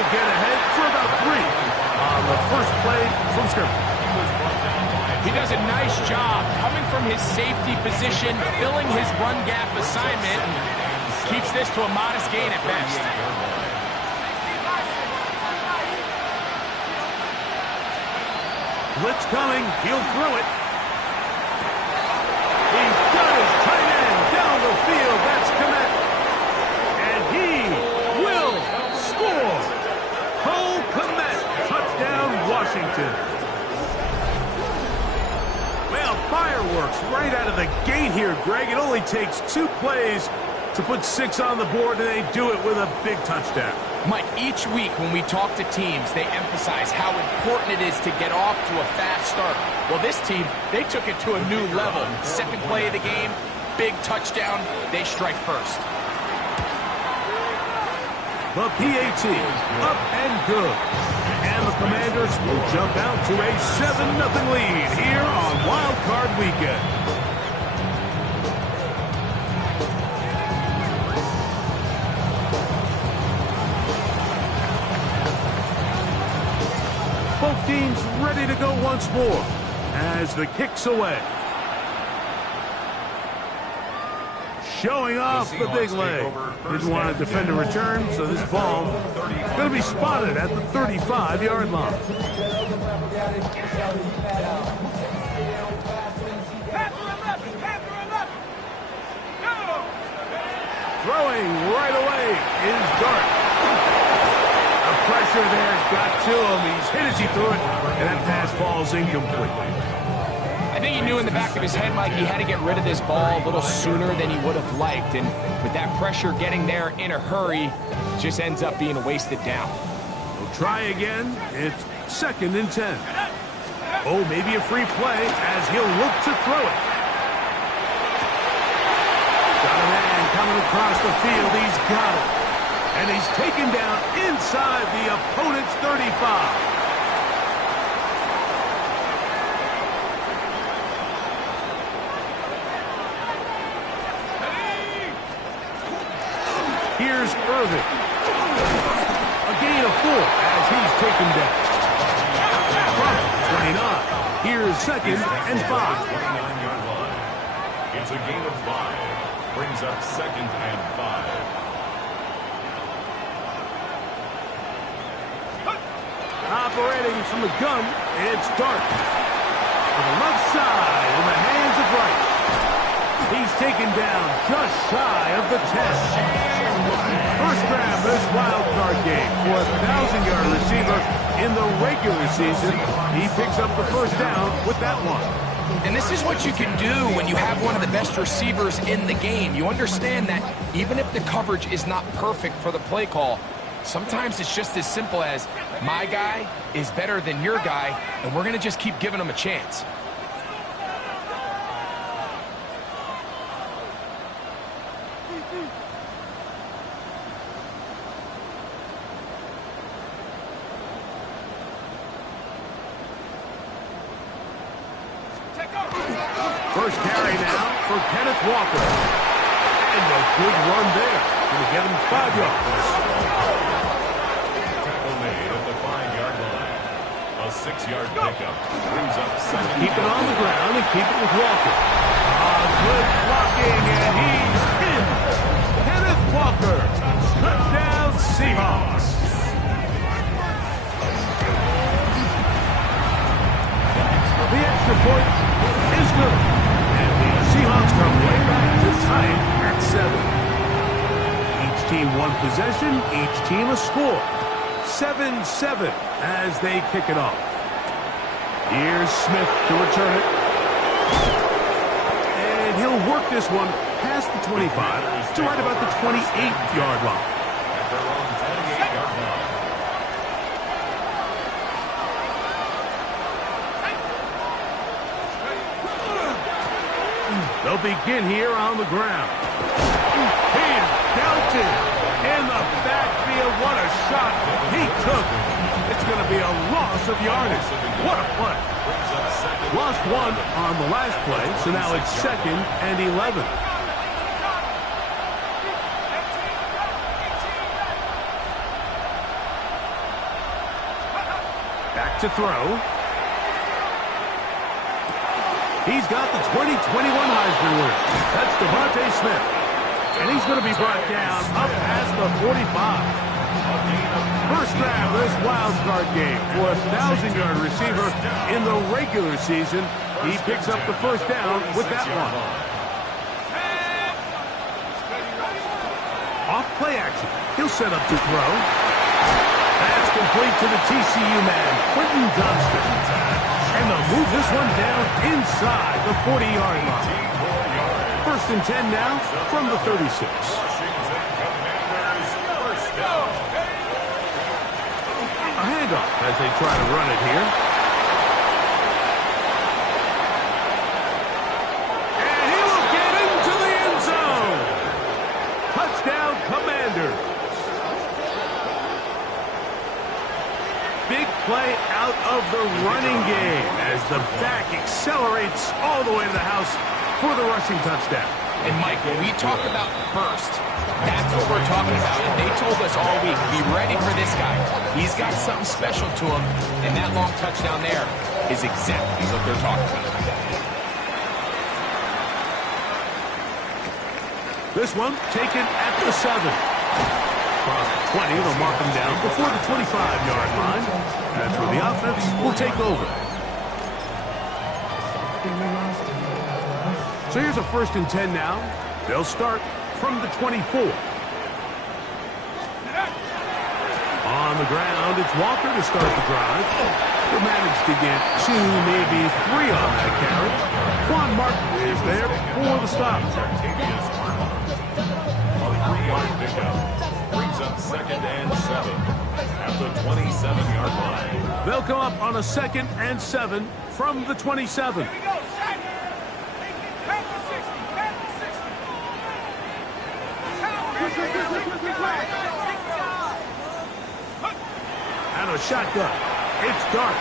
He'll get ahead for about 3 on the first play from scrimmage. He does a nice job coming from his safety position, filling his run gap assignment, keeps this to a modest gain at best. Blitz coming, he'll throw it. He's got his tight end down the field, that's Komet. And he will score. Cole Komet, touchdown Washington. Well, fireworks right out of the gate here, Greg. It only takes 2 plays to put 6 on the board, and they do it with a big touchdown. Mike, each week when we talk to teams, they emphasize how important it is to get off to a fast start. Well, this team, they took it to a new level. Second play of the game, big touchdown, they strike first. The PAT, up and good. And the Commanders will jump out to a 7-0 lead here on Wild Card Weekend. Both teams ready to go once more as the kick's away. Showing off the big leg. Didn't want to defend a return, so this ball going to be spotted at the 35-yard line. Throwing right away is Dart. The pressure there's got to him. He's hit as he threw it, and that pass ball's incomplete. I think he knew in the back of his head, Mike, he had to get rid of this ball a little sooner than he would have liked. And with that pressure getting there in a hurry, it just ends up being a wasted down. We'll try again. It's 2nd and 10. Oh, maybe a free play as he'll look to throw it. Got a man coming across the field. He's got it. And he's taken down inside the opponent's 35. Here's Irving. A gain of 4 as he's taken down. From 29. Here's 2nd and 5. It's a gain of 5. Brings up 2nd and 5. Operating from the gun, it's Dart. To the left side in the hands of Rice. He's taken down just shy of the 10. First grab this wild card game for a 1,000-yard receiver in the regular season. He picks up the first down with that one. And this is what you can do when you have one of the best receivers in the game. You understand that even if the coverage is not perfect for the play call, sometimes it's just as simple as my guy is better than your guy, and we're going to just keep giving him a chance. First carry now for Kenneth Walker. And a good run there. Going to get him 5 yards. Tackle made at the 5-yard line. A 6-yard pickup brings up 2nd. Keep it on the ground and keep it with Walker. Good blocking, and he's in. Kenneth Walker. Touchdown Seahawks. The extra point is good. And the Seahawks come right back to tie it at 7. Each team one possession, each team a score. 7-7 as they kick it off. Here's Smith to return it. And he'll work this one past the 25 to right about the 28-yard line. At their own 28-yard line. They'll begin here on the ground. He is belted in the backfield. What a shot he took. It's going to be a loss of yardage. What a play. Lost 1 on the last play, so now it's 2nd and 11. to throw. He's got the 2021 Heisman winner. That's Devontae Smith. And he's going to be brought down up past the 45. First grab of this wild card game for a 1,000-yard receiver in the regular season. He picks up the first down with that one. Off play action. He'll set up to throw. That's complete to the TCU man, Quentin Johnston. And they'll move this one down inside the 40-yard line. First and 10 now from the 36. A handoff as they try to run it here. And he will get into the end zone. Touchdown, Commanders. Big play out of the running game as the back accelerates all the way to the house for the rushing touchdown. And, Mike, when we talk about burst, that's what we're talking about. And they told us all week, be ready for this guy. He's got something special to him, and that long touchdown there is exactly what they're talking about. This one taken at the 7. Across the 20, they'll mark him down before the 25-yard line. That's where the offense will take over. So here's a first and 10 now. They'll start from the 24. On the ground, it's Walker to start the drive. He'll manage to get 2, maybe 3 on that carry. Quan Martin is there for the stop. A 3-yard pickup brings up second and 7 at the 27-yard line. They'll come up on a second and 7 from the 27. And a shotgun. It's Dark.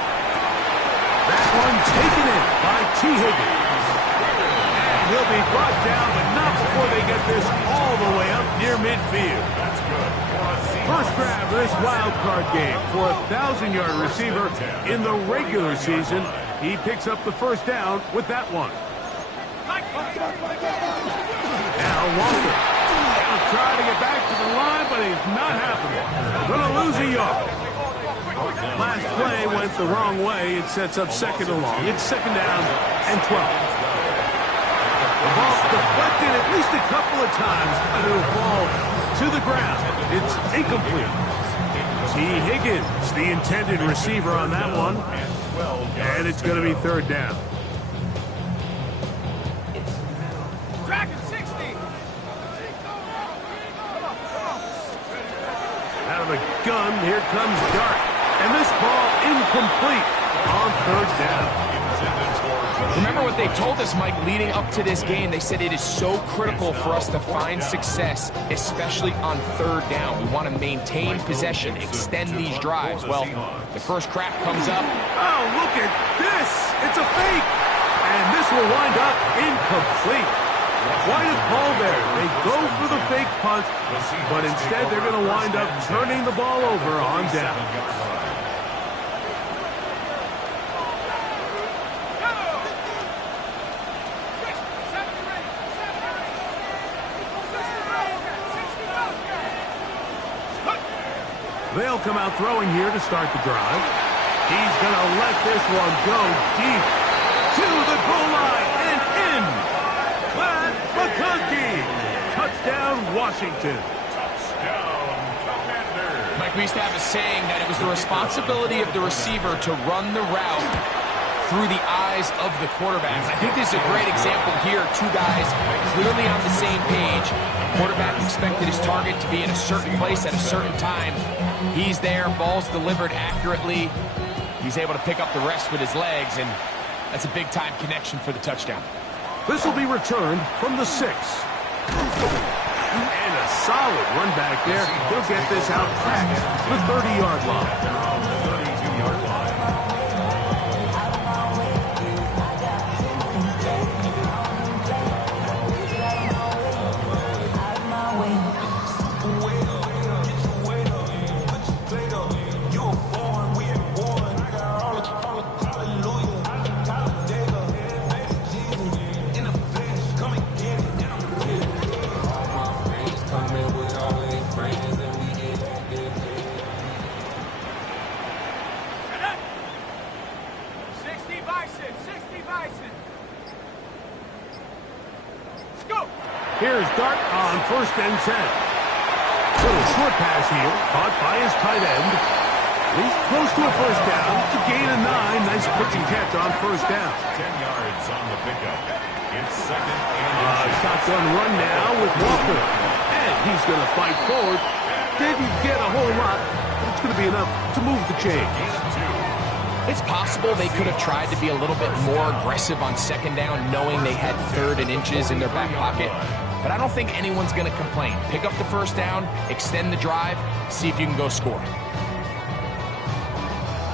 That one taken in by T. Higgins. And he'll be brought down, but not before they get this all the way up near midfield. That's good. First grab of this wild card game for a 1,000-yard receiver in the regular season. He picks up the first down with that one. Now Walker. He'll try to get back to the line, but he's not happening. Going to lose a yard. Last play went the wrong way. It sets up second and long. It's second down and 12. The ball's deflected at least a couple of times, but it'll fall to the ground. It's incomplete. T. Higgins, the intended receiver on that one. And it's going to be third down. Out of the gun, here comes Dart. And this ball incomplete on third down. Remember what they told us, Mike, leading up to this game. They said it is so critical for us to find success, especially on third down. We want to maintain possession, extend these drives. Well, the first crack comes up. Oh, look at this. It's a fake. And this will wind up incomplete. Quite a call there. They go for the fake punt, but instead they're going to wind up turning the ball over on down. They'll come out throwing here to start the drive. He's going to let this one go deep to the goal line and in. Glad McConkey. Touchdown, Washington. Touchdown, Commanders. Mike, we used to have a saying that it was the responsibility of the receiver to run the route through the eyes of the quarterback. And I think this is a great example here. Two guys clearly on the same page. Quarterback expected his target to be in a certain place at a certain time. He's there, ball's delivered accurately. He's able to pick up the rest with his legs, and that's a big-time connection for the touchdown. This will be returned from the 6. And a solid run back there. He'll get this out past the 30-yard line. On the 32-yard line. Here's Dart on 1st and 10. Little short pass here, caught by his tight end. He's close to a first down. It's a gain of 9. Nice pitch and catch on 1st down. 10 yards on the pickup. It's 2nd and shotgun run now with Walker. And he's going to fight forward. Didn't get a whole lot, but it's going to be enough to move the chains. It's possible they could have tried to be a little bit more aggressive on 2nd down, knowing they had 3rd and inches in their back pocket. But I don't think anyone's going to complain. Pick up the 1st down, extend the drive, see if you can go score.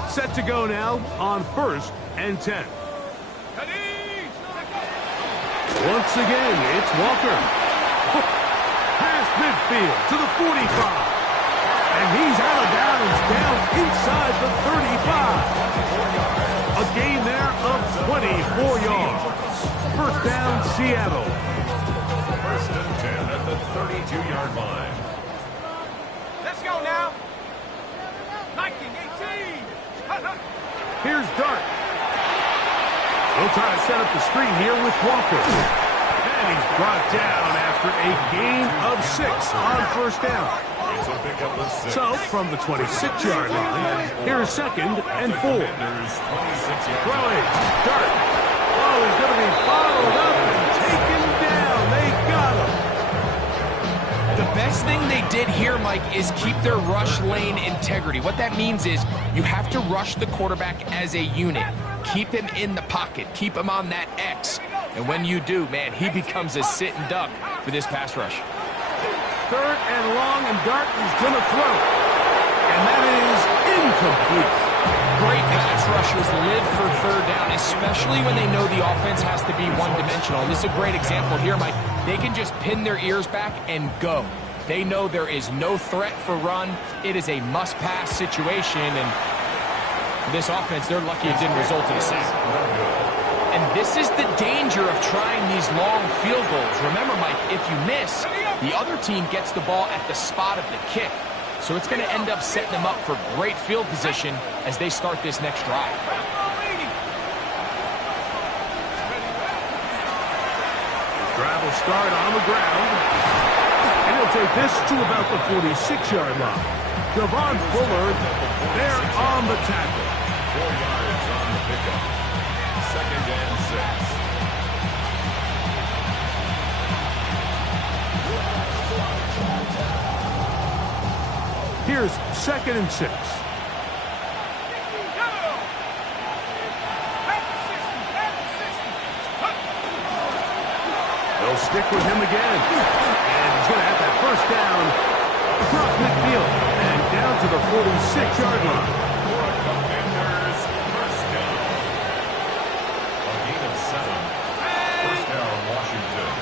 Set to go now on 1st and 10. Once again, it's Walker. Past midfield to the 45. And he's out of bounds, down inside the 35. A gain there of 24 yards. 1st down, Seattle. 1st and 10 at the 32-yard line. Let's go now. 1918. Here's Dart. He'll try to set up the screen here with Walker. And he's brought down after a gain of 6 on 1st down. It's a pickup of 6. So, from the 26-yard line, here's 2nd and 4. Throwing. Dart. Oh, he's going to be followed up and taken down. They got him. The best thing they did here, Mike, is keep their rush lane integrity. What that means is you have to rush the quarterback as a unit. Keep him in the pocket. Keep him on that X. And when you do, man, he becomes a sit and duck for this pass rush. 3rd and long, and Dart is going to throw. And that is incomplete. Great pass rushers live for 3rd down, especially when they know the offense has to be one-dimensional. And this is a great example here, Mike. They can just pin their ears back and go. They know there is no threat for run. It is a must-pass situation, and for this offense, they're lucky it didn't result in a sack. And this is the danger of trying these long field goals. Remember, Mike, if you miss, the other team gets the ball at the spot of the kick. So it's going to end up setting them up for great field position as they start this next drive. Drive will start on the ground. And he'll take this to about the 46-yard line. Javon Fuller there on the tackle. 4 yards on the pickup. 2nd and 6. Here's 2nd and 6. They'll stick with him again. And he's going to have that 1st down across midfield and down to the 46-yard line. Commanders, 1st down. A gain of 7. 1st down, Washington.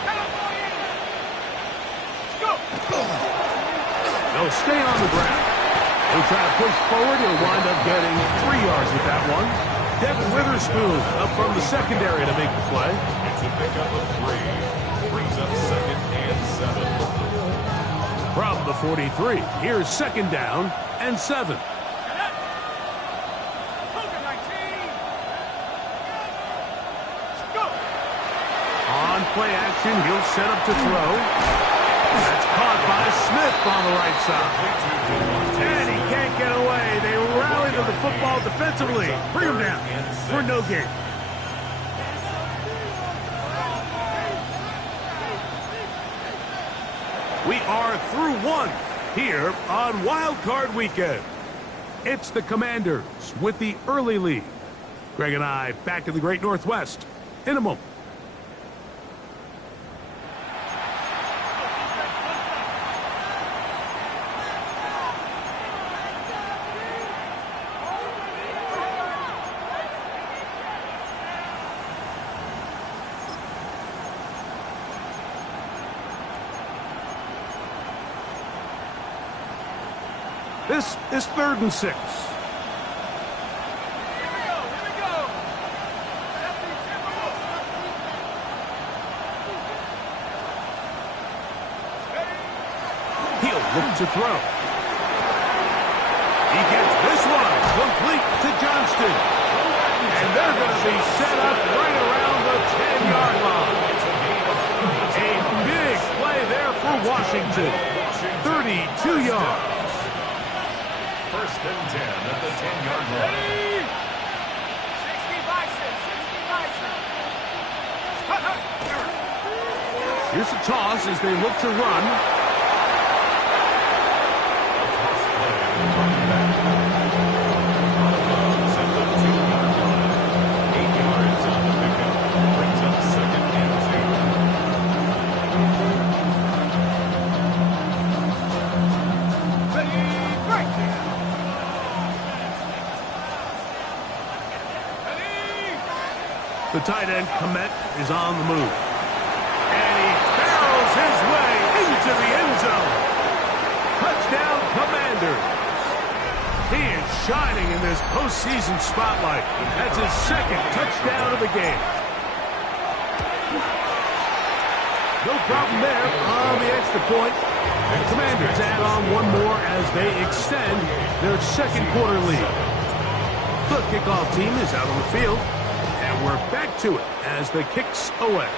They'll stay on the ground. He'll try to push forward. He'll wind up getting 3 yards with that one. Devin Witherspoon up from the secondary to make the play. It's a pickup of 3. Brings up 2nd and 7. From the 43, here's 2nd down and 7. On play action, he'll set up to throw. That's caught by Smith on the right side. And he can't get away. They rally to the football defensively. Bring him down for no gain. We are through 1 here on Wild Card Weekend. It's the Commanders with the early lead. Greg and I back in the Great Northwest in a moment. This is 3rd and 6. He'll look to throw. He gets this one complete to Johnston. And they're going to be set up right around the 10-yard line. A big Washington. 32 yards. First and 10 at the 10-yard line. 60 Bison, 60 Bison. Here's a toss as they look to run. The tight end, Komet, is on the move. And he barrels his way into the end zone. Touchdown, Commanders. He is shining in this postseason spotlight. That's his second touchdown of the game. No problem there on the extra point. The Commanders add on one more as they extend their second quarter lead. The kickoff team is out on the field. And we're back to it as the kick's away.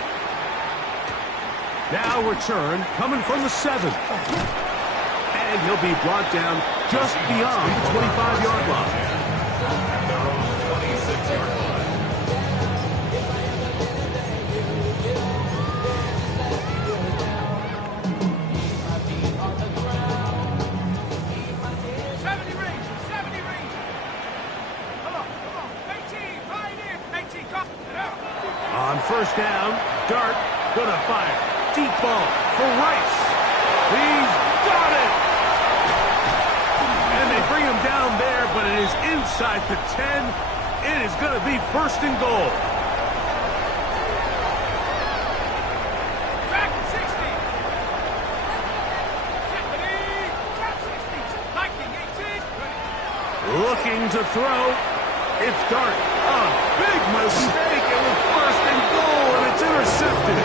Now return coming from the 7. And he'll be brought down just beyond the 25-yard line. At their own 26-yard line. On first down, Dart gonna fire. Deep ball for Rice. He's got it! And they bring him down there, but it is inside the 10. It is gonna be first and goal. Back to 60. 60. 18. Looking to throw. It's Dart. A big mistake. It was first and goal, and it's intercepted.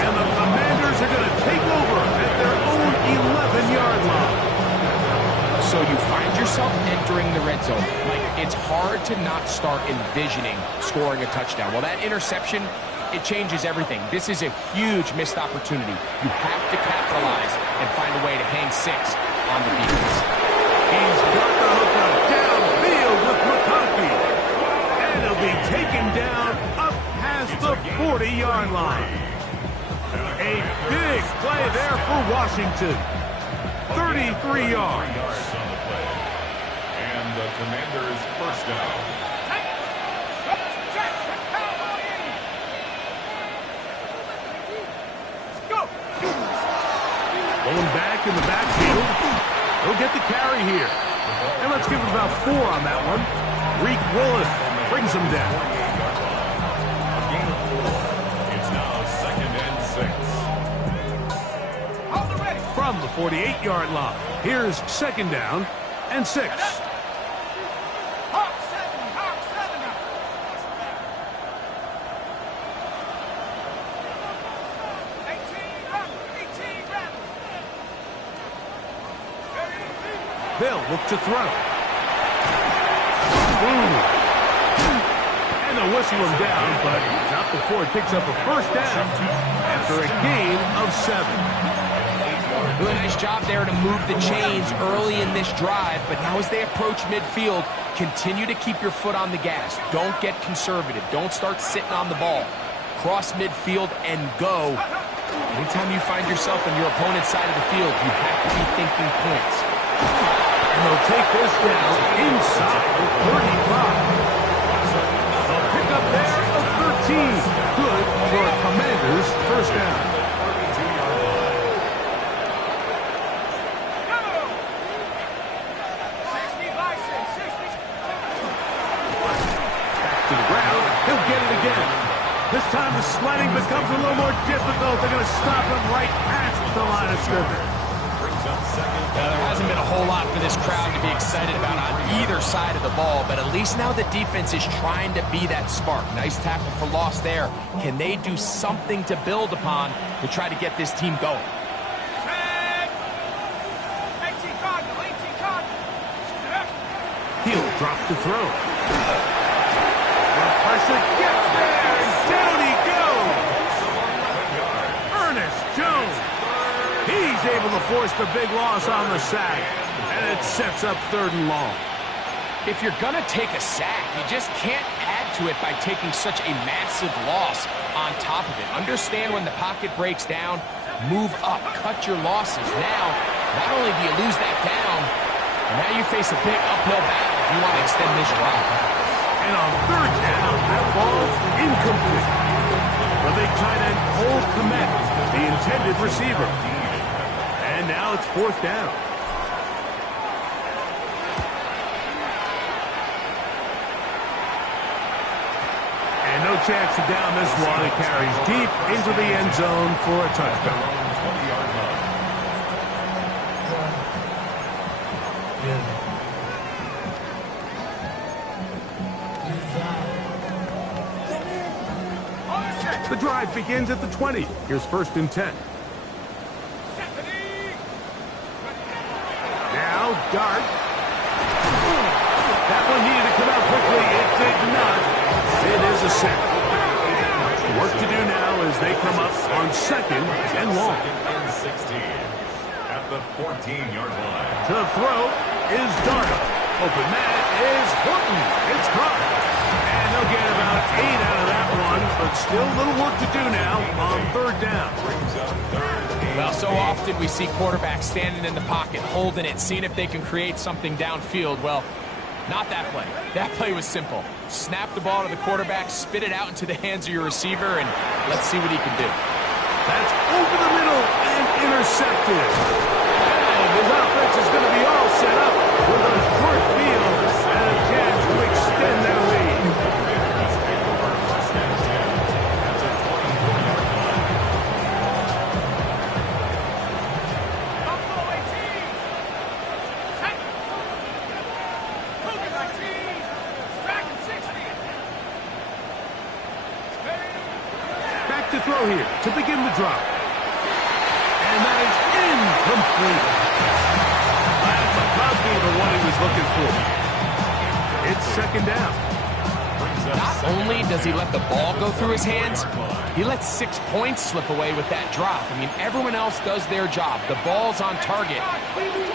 And the Commanders are going to take over at their own 11-yard line. So you find yourself entering the red zone. Like, it's hard to not start envisioning scoring a touchdown. Well, that interception, it changes everything. This is a huge missed opportunity. You have to capitalize and find a way to hang 6 on the defense. He's got the hookup downfield with McConkey. And he'll be taken down up past the 40-yard line. A big play there for Washington. 33 yards. On the play. And the Commanders' first down. Going back in the backfield. He'll get the carry here. And let's give him about 4 on that one. Reek Willis brings him down. A gain of 4. It's now second and 6. From the 48-yard line, here's second down and 6. They'll look to throw. And they'll whistle him down, but not before he picks up a first down after a gain of 7. Doing a nice job there to move the chains early in this drive, but now as they approach midfield, continue to keep your foot on the gas. Don't get conservative. Don't start sitting on the ball. Cross midfield and go. Anytime you find yourself on your opponent's side of the field, you have to be thinking points. And they'll take this down inside the 35. They'll pick up there a 13. Good for a Commanders first down. Back to the ground. He'll get it again. This time the sledding becomes a little more difficult. They're going to stop him right past the line of scrimmage. There hasn't been a whole lot for this crowd to be excited about on either side of the ball, but at least now the defense is trying to be that spark. Nice tackle for loss there. Can they do something to build upon to try to get this team going? He'll drop the throw. The pressure gets there, and down he goes. Ernest Jones. He's He's able to force the big loss on the sack, and it sets up 3rd and long. If you're going to take a sack, you just can't add to it by taking such a massive loss on top of it. Understand when the pocket breaks down, move up, cut your losses. Now, not only do you lose that down, now you face a big uphill battle if you want to extend this drive. And on 3rd down, that ball's incomplete. The big tight end, Cole Kmet, the intended receiver. And now it's 4th down. And no chance to down this one. It carries deep into the end zone for a touchdown. The drive begins at the 20. Here's 1st and 10. Now, Dart. That one needed to come out quickly. It did not. It is a sack. Work to do now as they come up on 2nd and long. 2nd and 16 at the 14-yard line. To throw is Dart. Open man is Horton. It's caught. And they'll get about 8 out of that one, but still a little work to do now on 3rd down. Well, so often we see quarterbacks standing in the pocket, holding it, seeing if they can create something downfield. Well, not that play. That play was simple. Snap the ball to the quarterback, spit it out into the hands of your receiver, and let's see what he can do. That's over the middle and intercepted. And his offense is going to be all set up with a short field and a chance to extend their lead. Back to throw here to begin the drop. And that is incomplete. That's about being the one he was looking for. It's 2nd down. Not only does he let the ball go through his hands, he lets 6 points slip away with that drop. I mean, everyone else does their job. The ball's on target.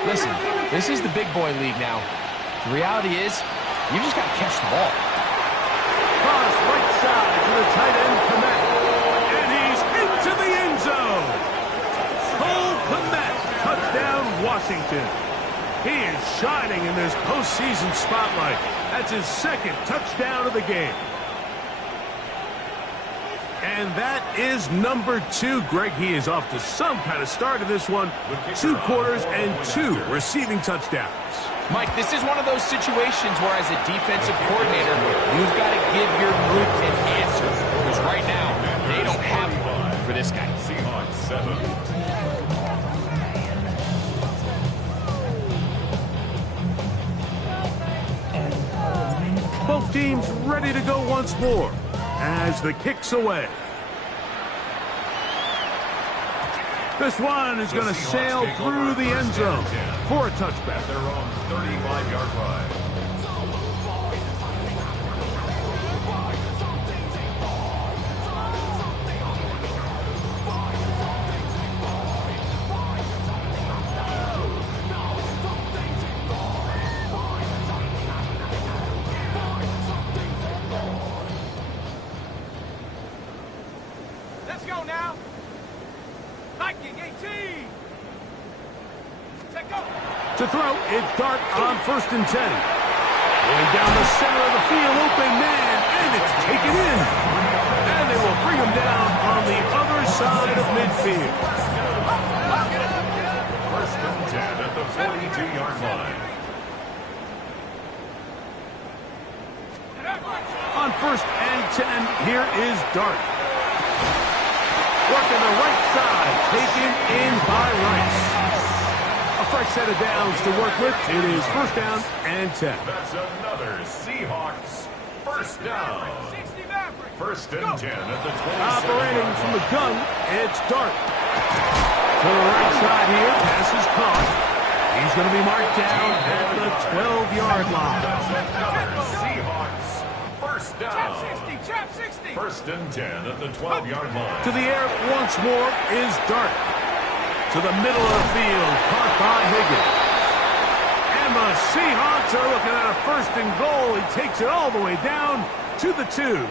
Listen, this is the big boy league now. The reality is, you just got to catch the ball. Cross right side to the tight end, Kmet. And he's into the end zone. Cole Kmet, touchdown, Washington. He is shining in this postseason spotlight. That's his 2nd touchdown of the game. And that is number 2. Greg, he is off to some kind of start in this one. 2 quarters and 2 receiving touchdowns. Mike, this is one of those situations where as a defensive coordinator, you've got to give your group an answer. Because right now, they don't have one for this guy. Seahawks 7. Both teams ready to go once more as the kick's away. This one is going to sail through the end zone for a touchback. Their own 35-yard line. Let's go now. Viking 18. Take go. To throw, it's Dart on 1st and 10. Going down the center of the field, open man, and it's taken in. And they will bring him down on the other side of midfield. 1st and 10 at the 42-yard line. On 1st and 10, here is Dart. Working the right side, taken in by Rice. A fresh set of downs to work with. It is 1st down and 10. That's another Seahawks 1st down. 1st and 10 at the 27. Operating from the gun, it's Dart. To the right side here, pass is caught. He's going to be marked down at the 12-yard line. That's another Seahawks 1st down. 60. 1st and 10 at the 12-yard line. To the air once more is Dart. To the middle of the field, caught by Higgins. And the Seahawks are looking at a 1st and goal. He takes it all the way down to the 2.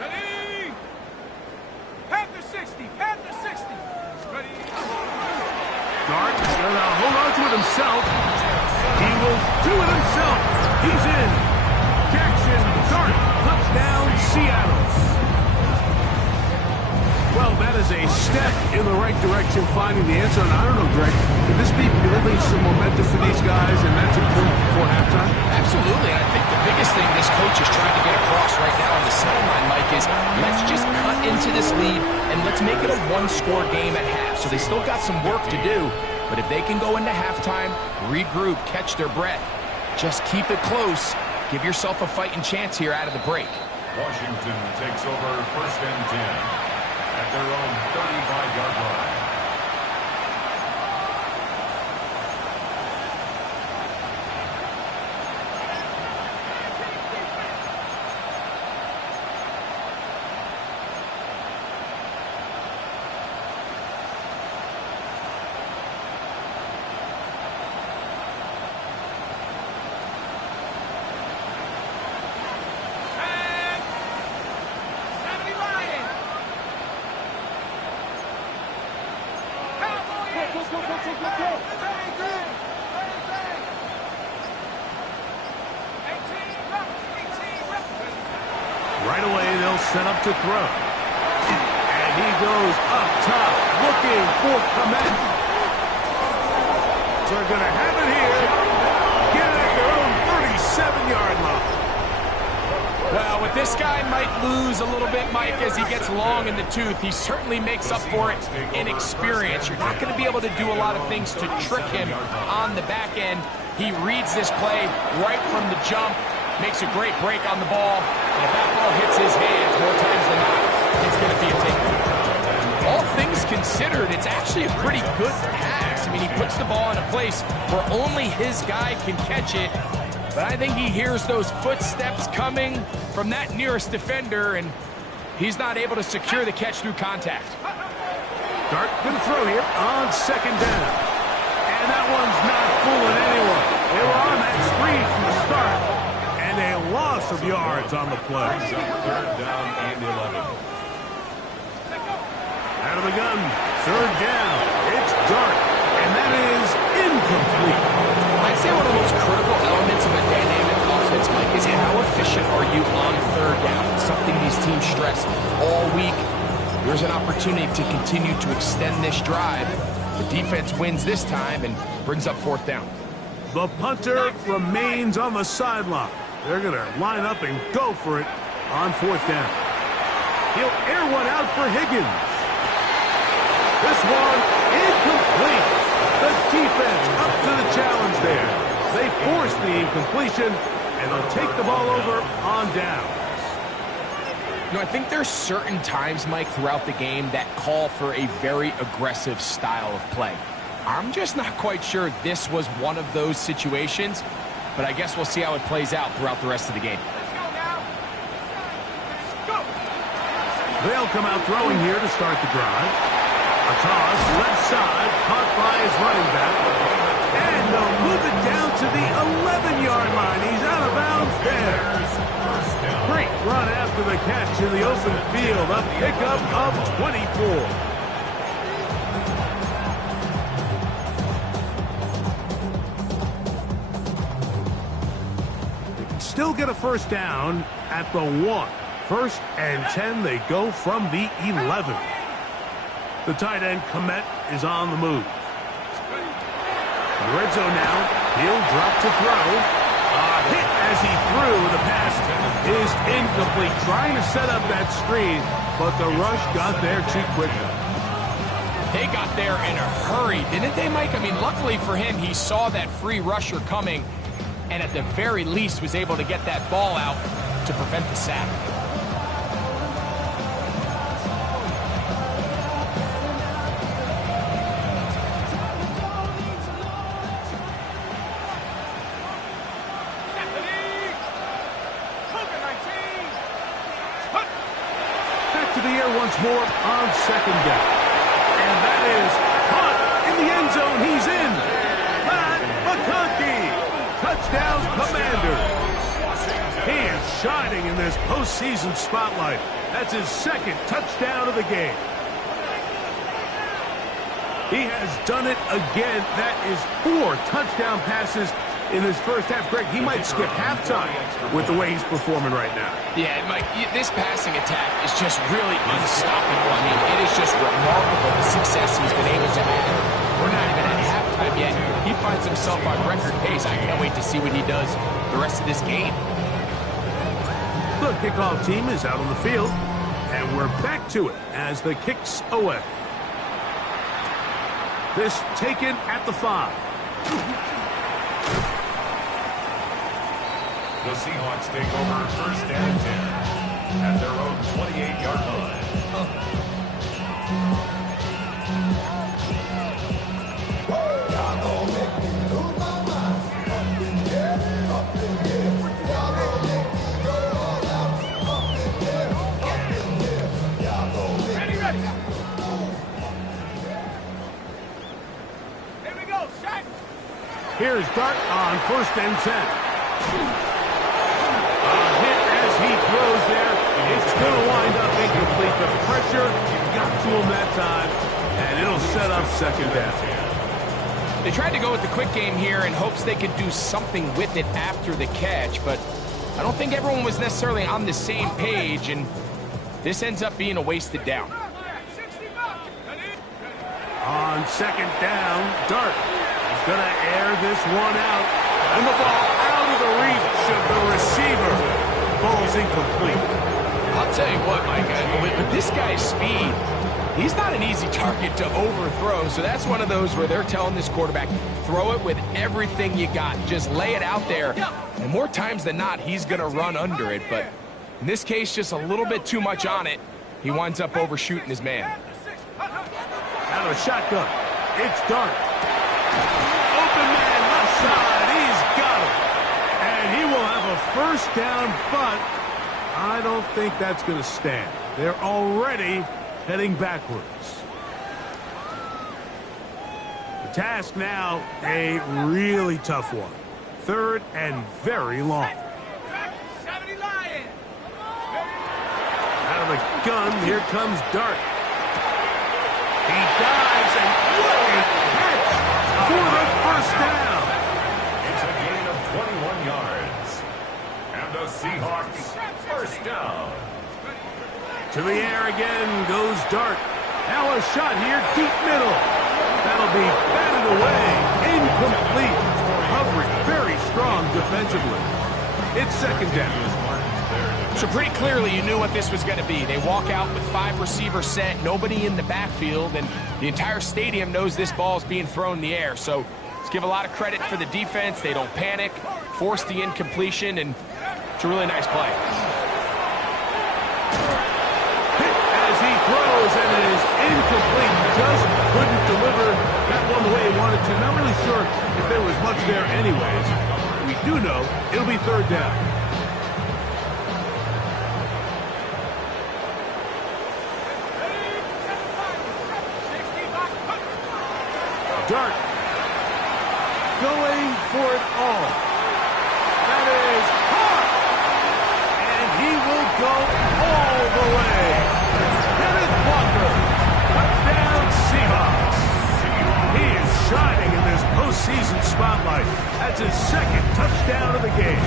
Ready? Panther 60. Panther 60. Ready? Dart gonna hold on to it himself. He will do it himself. He's in. Jackson, Dart, touchdown, Seattle. Well, that is a step in the right direction, finding the answer. And I don't know, Greg, could this be building some momentum for these guys, and that's important before halftime? Absolutely, and I think the biggest thing this coach is trying to get across right now on the sideline, Mike, is let's just cut into this lead and let's make it a one-score game at half. So they still got some work to do, but if they can go into halftime, regroup, catch their breath, just keep it close, give yourself a fighting chance here out of the break. Washington takes over 1st and 10 at their own 35-yard line. Right away, they'll set up to throw. And he goes up top, looking for Komet. So they're going to have it here. Get it at their own 37-yard line. Well, with this guy might lose a little bit, Mike, as he gets long in the tooth. He certainly makes up for it in experience. You're not going to be able to do a lot of things to trick him on the back end. He reads this play right from the jump, makes a great break on the ball, and if that ball hits his hands more times than not, it's going to be a takeaway. All things considered, it's actually a pretty good pass. I mean, he puts the ball in a place where only his guy can catch it, but I think he hears those footsteps coming from that nearest defender, and he's not able to secure the catch through contact. Dart going to throw here on 2nd down. And that one's not fooling anyone. They were on that screen from the start, and a loss of yards on the play. 3rd down and 11. Out of the gun, 3rd down. It's Dart, and that is incomplete. I'd say one of the most critical elements of a dynamic offense, Mike, is how efficient are you on 3rd down. It's something these teams stress all week. There's an opportunity to continue to extend this drive. The defense wins this time and brings up 4th down. The punter remains on the sideline. They're going to line up and go for it on 4th down. He'll air one out for Higgins. This one incomplete. The defense up to the challenge there. They force the incompletion, and they'll take the ball over on down. You know, I think there's certain times, Mike, throughout the game that call for a very aggressive style of play. I'm just not quite sure this was one of those situations, but I guess we'll see how it plays out throughout the rest of the game. Let's go now. Let's go. They'll come out throwing here to start the drive. A toss, left side, caught by his running back. And they'll move it down to the 11-yard line. He's out of bounds there. Great run after the catch in the open field. A pickup of 24. They can still get a 1st down at the 1. 1st and 10, they go from the 11. The tight end, Komet, is on the move. Red zone now. He'll drop to throw. A hit as he threw. The pass is incomplete. Trying to set up that screen, but the rush got there too quickly. They got there in a hurry, didn't they, Mike? I mean, luckily for him, he saw that free rusher coming, and at the very least was able to get that ball out to prevent the sack. here once more on second down. And that is caught in the end zone. He's in. Matt McConkey. Touchdown, Commanders. He is shining in this postseason spotlight. That's his second touchdown of the game. He has done it again. That is 4 touchdown passes in his first half. Greg, he might skip halftime with the way he's performing right now. Yeah, Mike, this passing attack is just really unstoppable. I mean, it is just remarkable the success he's been able to have. We're not even at halftime yet. He finds himself on record pace. I can't wait to see what he does the rest of this game. The kickoff team is out on the field, and we're back to it as the kicks away. This taken at the 5. The Seahawks take over first and 10 at their own 28-yard line. Ready, ready. Here we go, set. Here's Dart on first and 10. He throws there. It's going to wind up incomplete. The pressure got to him that time, and it'll set up second down. They tried to go with the quick game here in hopes they could do something with it after the catch, but I don't think everyone was necessarily on the same page, and this ends up being a wasted down. On second down, Dart is going to air this one out, and the ball out of the reach of the receiver. Ball's incomplete. I'll tell you what, Mike, with this guy's speed, he's not an easy target to overthrow, so that's one of those where they're telling this quarterback, throw it with everything you got. Just lay it out there, and more times than not, he's going to run under it, but in this case, just a little bit too much on it. He winds up overshooting his man. Out of the shotgun, it's Dart. Open man, left side, he's got him. And he will have a first down, but I don't think that's going to stand. They're already heading backwards. The task now, a really tough one. 3rd and very long. 70 Lion. Out of the gun, here comes Dart. He dives, and what a catch for the first down. It's a gain of 21 yards. And the Seahawks first down. To the air again goes Dart. Now a shot here, deep middle. That'll be batted away. Incomplete. Coverage very strong defensively. It's second down. So pretty clearly you knew what this was going to be. They walk out with 5 receivers set, nobody in the backfield, and the entire stadium knows this ball is being thrown in the air. So let's give a lot of credit for the defense. They don't panic, force the incompletion, and it's a really nice play. Hit as he throws, and it is incomplete. Just couldn't deliver that one the way he wanted to. Not really sure if there was much there anyways. We do know it'll be third down. Dart going for it all. That is hard. And he will go all the way. Kenneth Walker, touchdown Seahawks. He is shining in this postseason spotlight. That's his second touchdown of the game.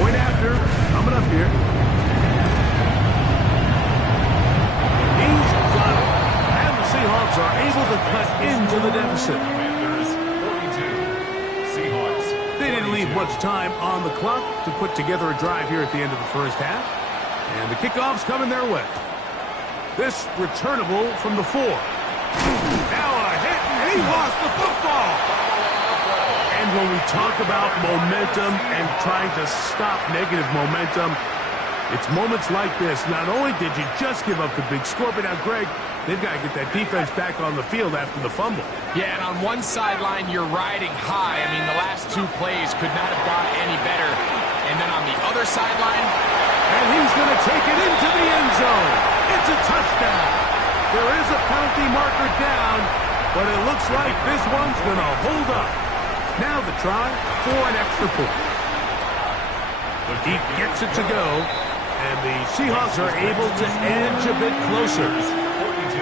Point after, coming up here. He's got it. And the Seahawks are able to cut into the deficit. Commanders 42. Seahawks. They didn't leave much time on the clock to put together a drive here at the end of the first half. And the kickoff's coming their way. This returnable from the 4. Now a hit, and he lost the football. And when we talk about momentum and trying to stop negative momentum, it's moments like this. Not only did you just give up the big score, but now, Greg, they've got to get that defense back on the field after the fumble. Yeah, and on one sideline, you're riding high. I mean, the last 2 plays could not have gone any better. And then on the other sideline, and he's going to take it into the end zone. It's a touchdown. There is a penalty marker down, but it looks like this one's going to hold up. Now the try for an extra point. He gets it to go, and the Seahawks are able to edge a bit closer. 42.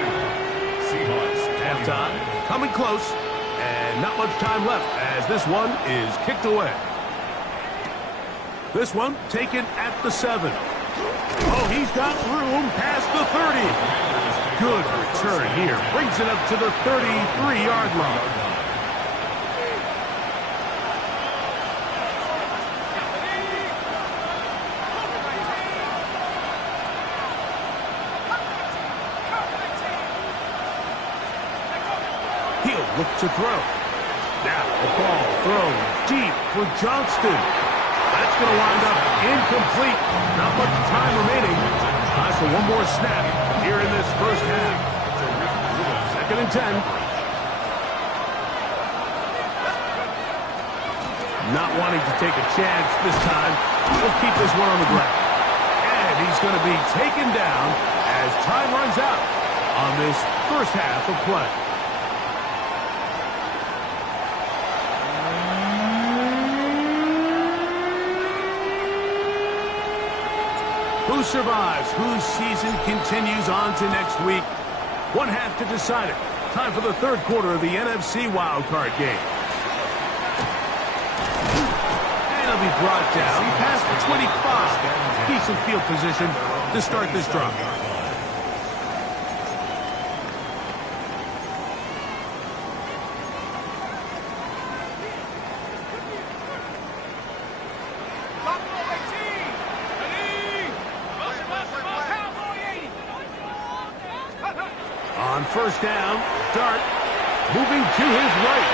Seahawks. Halftime, coming close, and not much time left as this one is kicked away. This one taken at the 7. Oh, he's got room past the 30. Good return here. Brings it up to the 33-yard line. He'll look to throw. Now the ball thrown deep for Johnston. That's going to wind up incomplete. Not much time remaining. Time for one more snap here in this first half. 2nd and 10. Not wanting to take a chance this time. We'll keep this one on the ground. And he's going to be taken down as time runs out on this first half of play. Who survives? Whose season continues on to next week? One half to decide it. Time for the third quarter of the NFC wildcard game. And he'll be brought down past the 25. Decent field position to start this drive. On first down, Dart moving to his right.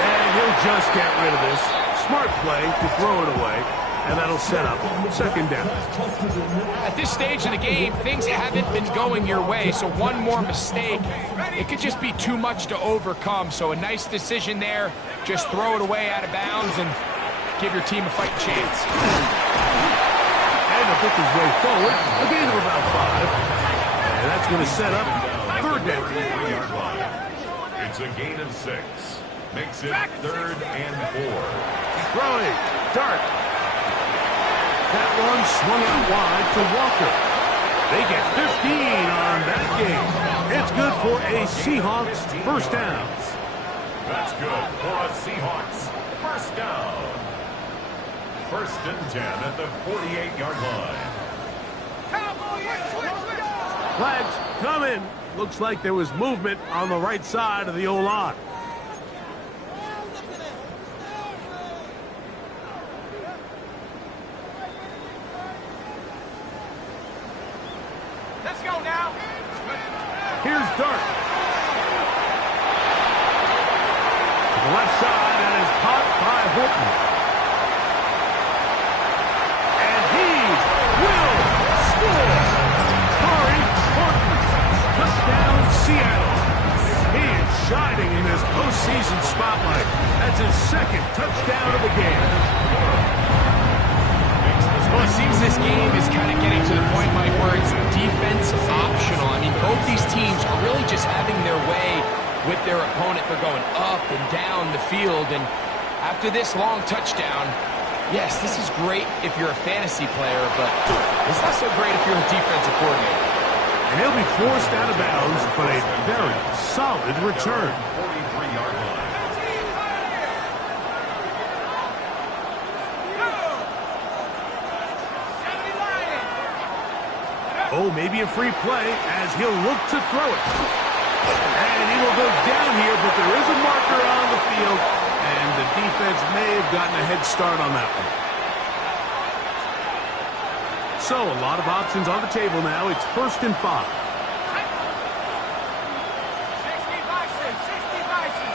And he'll just get rid of this. Smart play to throw it away. And that'll set up 2nd down. At this stage of the game, things haven't been going your way, so one more mistake, it could just be too much to overcome. So a nice decision there. Just throw it away out of bounds and give your team a fighting chance. And he'll pick his way forward. A gain of about 5. And that's going to set up 3rd down. It's a gain of 6. Makes it 3rd and 4. Throwing. Dart. That one swung out wide to Walker. They get 15 on that game. It's good for a Seahawks first down. That's good for a Seahawks first down. 1st and 10 at the 48-yard line. Flags come in. Looks like there was movement on the right side of the O-line. Let's go now. Here's Dart. To the left side, and is caught by Horton. And he will score. Corey Horton. Touchdown, Seattle. He is shining in this postseason spotlight. That's his 2nd touchdown of the game. Well, it seems this game is kind of getting to the point, Mike, where it's defense optional. I mean, both these teams are really just having their way with their opponent. They're going up and down the field, and after this long touchdown, yes, this is great if you're a fantasy player, but it's not so great if you're a defensive coordinator. And he'll be forced out of bounds, but a very solid return. 43-yard line. Oh, maybe a free play as he'll look to throw it. And he will go down here, but there is a marker on the field, and the defense may have gotten a head start on that one. So, a lot of options on the table now. It's 1st and 5. 60 Bison, 60 Bison.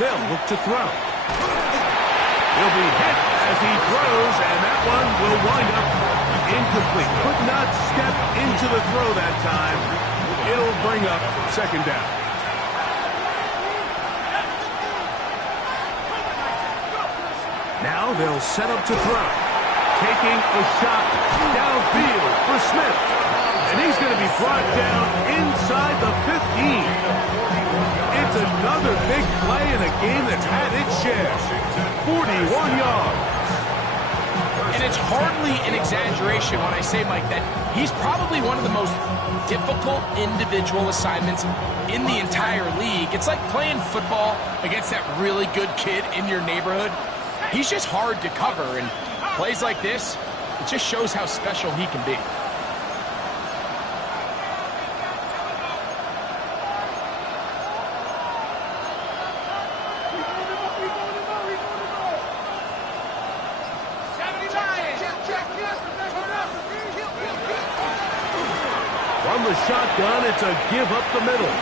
They'll look to throw. He'll be hit as he throws, and that one will wind up incomplete. Could not step into the throw that time. It'll bring up 2nd down. Now they'll set up to throw. Taking a shot downfield for Smith. And he's going to be brought down inside the 15. It's another big play in a game that's had its share. 41 yards. And it's hardly an exaggeration when I say, Mike, that he's probably one of the most difficult individual assignments in the entire league. It's like playing football against that really good kid in your neighborhood. He's just hard to cover, and plays like this, it just shows how special he can be. From the shotgun, it's a give up the middle.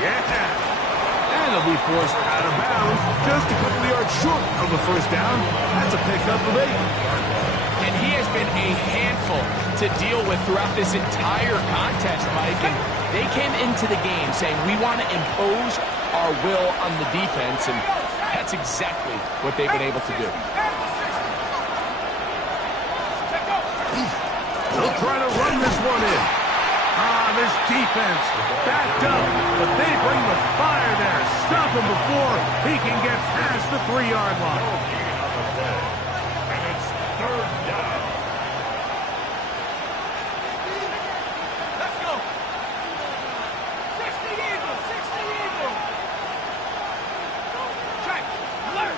Yeah. And he'll be forced out of bounds just a couple yards short of the first down. That's a pickup of 8. And he has been a handful to deal with throughout this entire contest, Mike. And they came into the game saying, we want to impose our will on the defense, and that's exactly what they've been able to do. They'll try to run this one in. This defense backed up, but they bring the fire there. Stop him before he can get past the 3-yard line. And it's 3rd down. Let's go. 60 Eagles, 60 Eagles. Check. Alert.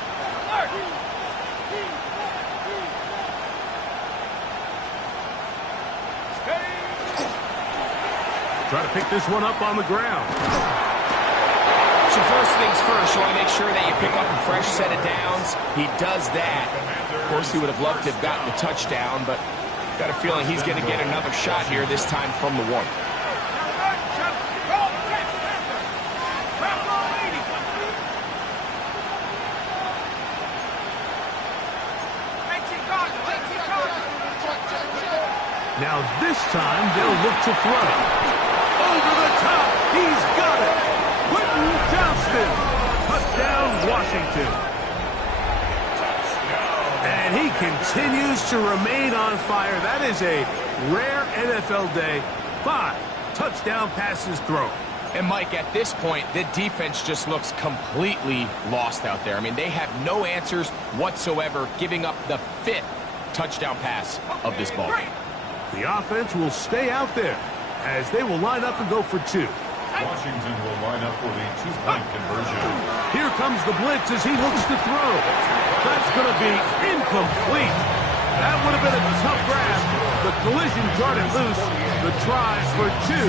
Try to pick this one up on the ground. So first things first, you want to make sure that you pick up a fresh set of downs. He does that. Of course, he would have loved to have gotten the touchdown, but got a feeling he's going to get another shot here, this time from the 1. Now this time they'll look to throw. Over the top, he's got it. Quentin Johnston, touchdown Washington. And he continues to remain on fire. That is a rare NFL day. 5 touchdown passes thrown. And Mike, at this point, the defense just looks completely lost out there. I mean, they have no answers whatsoever, giving up the 5th touchdown pass of this ball game. The offense will stay out there as they will line up and go for 2. Washington will line up for the 2-point conversion. Here comes the blitz as he looks to throw. That's going to be incomplete. That would have been a tough grasp. The collision darted loose. The try for 2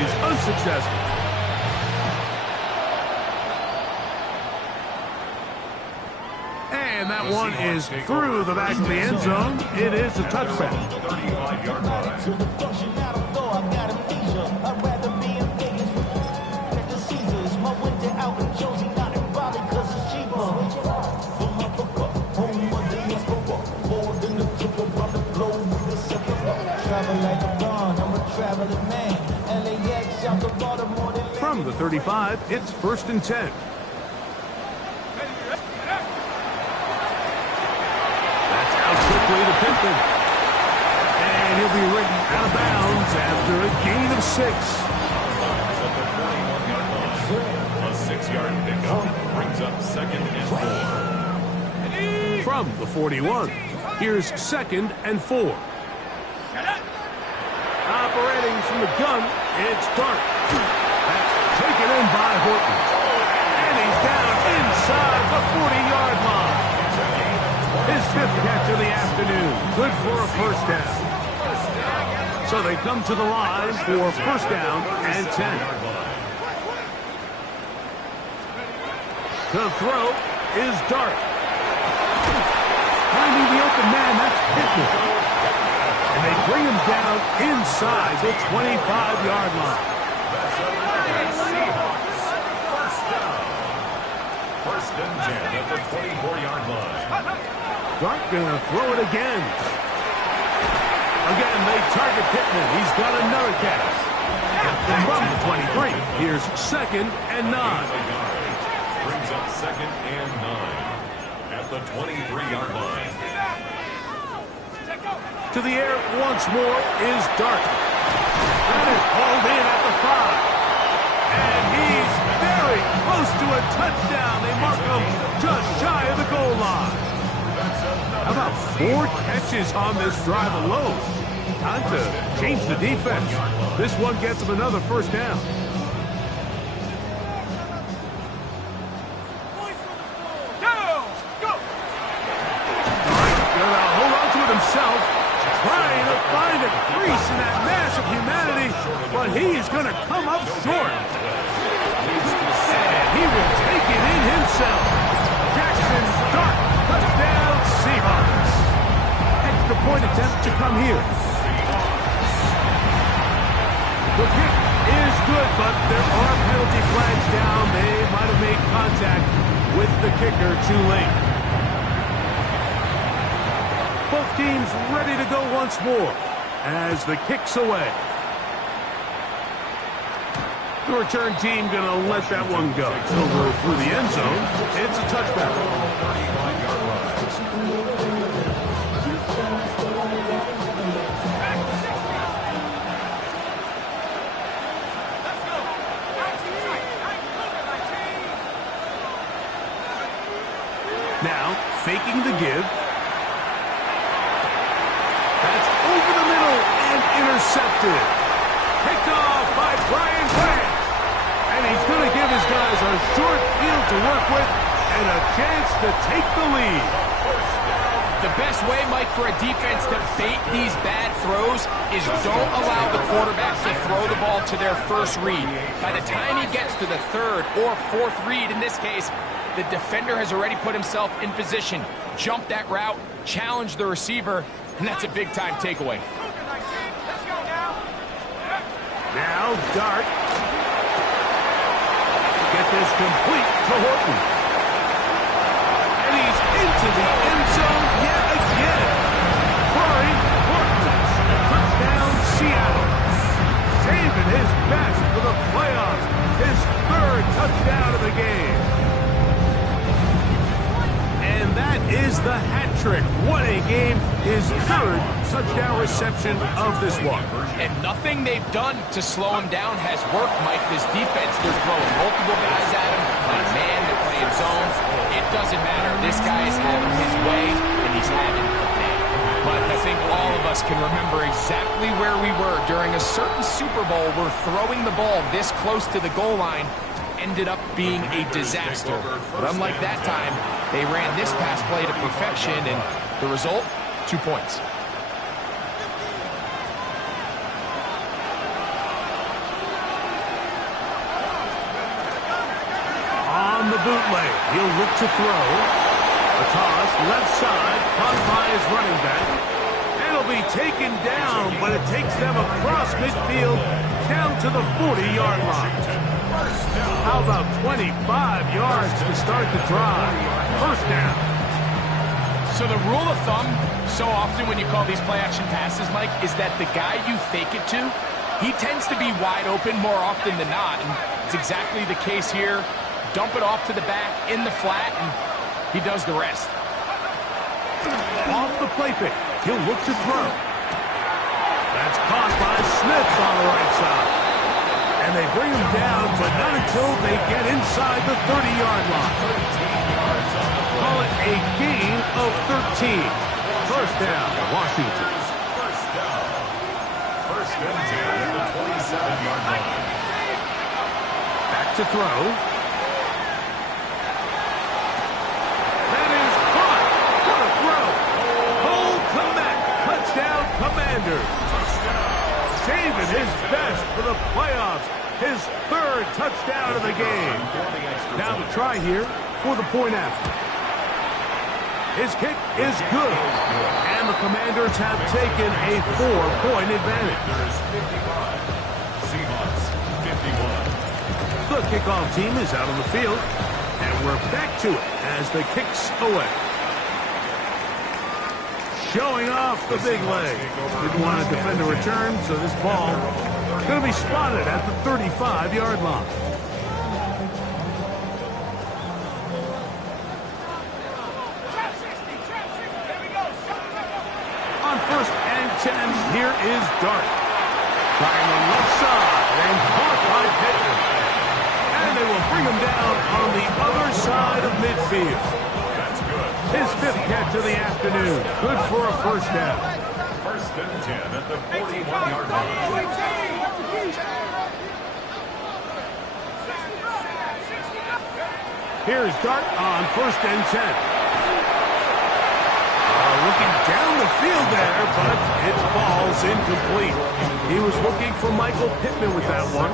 is unsuccessful. And that one is through the back of the end zone. It is a touchback. 35-yard line. From the 35, it's 1st and 10. That's out quickly to Pittman. And he'll be ridden out of bounds after a gain of 6. A 6-yard pickup brings up 2nd and 4. From the 41, here's 2nd and 4. Operating from the gun, it's Dart. That's taken in by Horton. And he's down inside the 40-yard line. His 5th catch of the afternoon. Good for a 1st down. So they come to the line for 1st down and 10. The throw is Dart. Finding the open man, that's Pittman. And they bring him down inside the 25-yard line. First and 10 at the 24-yard line. Dart gonna throw it again. Again, they target Pittman. He's got another catch. From the 23, here's 2nd and 9. Brings up 2nd and 9. at the 23-yard line. To the air once more is Dart. That is hauled in at the 5. And he's very close to a touchdown. They mark him just shy of the goal line. How about 4 catches on this drive alone? Time to change the defense. This one gets him another first down. Himself, trying to find a crease in that mass of humanity, but he's going to come up short. And he will take it in himself. Jackson Dart, touchdown Seahawks. Extra point attempt to come here. The kick is good, but there are penalty flags down. They might have made contact with the kicker too late. Both teams ready to go once more as the kick's away. The return team going to let that one go. It'll go through the end zone. It's a touchback. Now, faking the give. Intercepted. Picked off by Brian Grant. And he's going to give his guys a short field to work with and a chance to take the lead. The best way, Mike, for a defense to bait these bad throws is don't allow the quarterback to throw the ball to their first read. By the time he gets to the third or fourth read, in this case, the defender has already put himself in position, jumped that route, challenged the receiver, and that's a big-time takeaway. Now Dart. Get this complete to Horton. And he's into the end zone yet again. Corey Horton. Touchdown Seattle. Saving his best for the playoffs. His 3rd touchdown of the game. And that is the hat trick. What a game. His 3rd touchdown reception of this one. And nothing they've done to slow him down has worked, Mike. This defense, they're throwing multiple guys at him, playing man, they're playing zone. It doesn't matter. This guy is having his way, and he's having a day. But I think all of us can remember exactly where we were during a certain Super Bowl where throwing the ball this close to the goal line ended up being a disaster. But unlike that time, they ran this pass play to perfection, and the result, 2 points. On the bootleg, he'll look to throw. A toss, left side, caught by his running back. And it'll be taken down, but it takes them across midfield down to the 40-yard line. How about 25 yards to start the drive? First down. So the rule of thumb, so often when you call these play-action passes, Mike, is that the guy you fake it to, he tends to be wide open more often than not. And it's exactly the case here. Dump it off to the back in the flat, and he does the rest. Off the play fake. He'll look to throw. That's caught by Smith on the right side. And they bring him down, but not until they get inside the 30-yard line. Call it a gain of 13. First down, Washington. First and 10 at the 27-yard line. Back to throw. That is caught. What a throw. Cole Kmet, touchdown Commanders. Saving his best for the playoffs. His 3rd touchdown of the game. Now the try here for the point after. His kick is good. And the Commanders have taken a 4-point advantage. Seahawks 51. The kickoff team is out on the field. And we're back to it as the kick's away. Showing off the big leg. Didn't want to defend a return, so this ball going to be spotted at the 35-yard line. here is Dart. Trying the left side and caught by Pittman. And they will bring him down on the other side of midfield. That's good. His 5th catch of the afternoon. Good for a first down. First and 10 at the 41-yard line. Here's Dart on 1st and 10. Looking down the field there, but it falls incomplete. He was looking for Michael Pittman with that one.